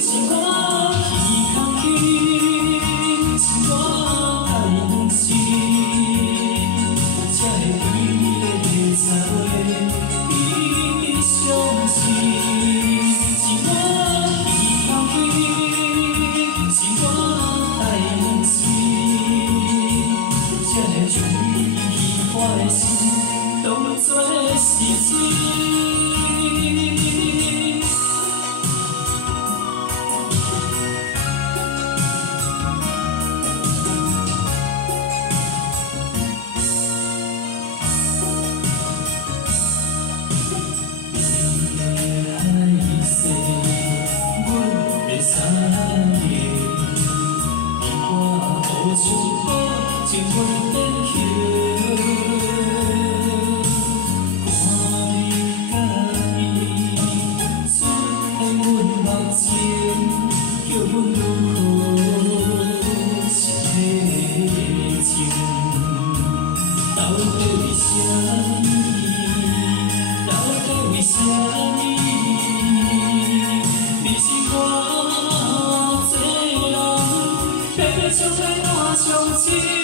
是我耳较紧，是我太用心，才会对你的才会比相信。是我耳较紧，是我太用心，才会将你喜欢的心当作是真。三个，你我互相保情袂变形。看你甲伊出现阮目前，叫阮如何是体情？到底为啥呢？到底为啥呢？你是我。相爱我相知。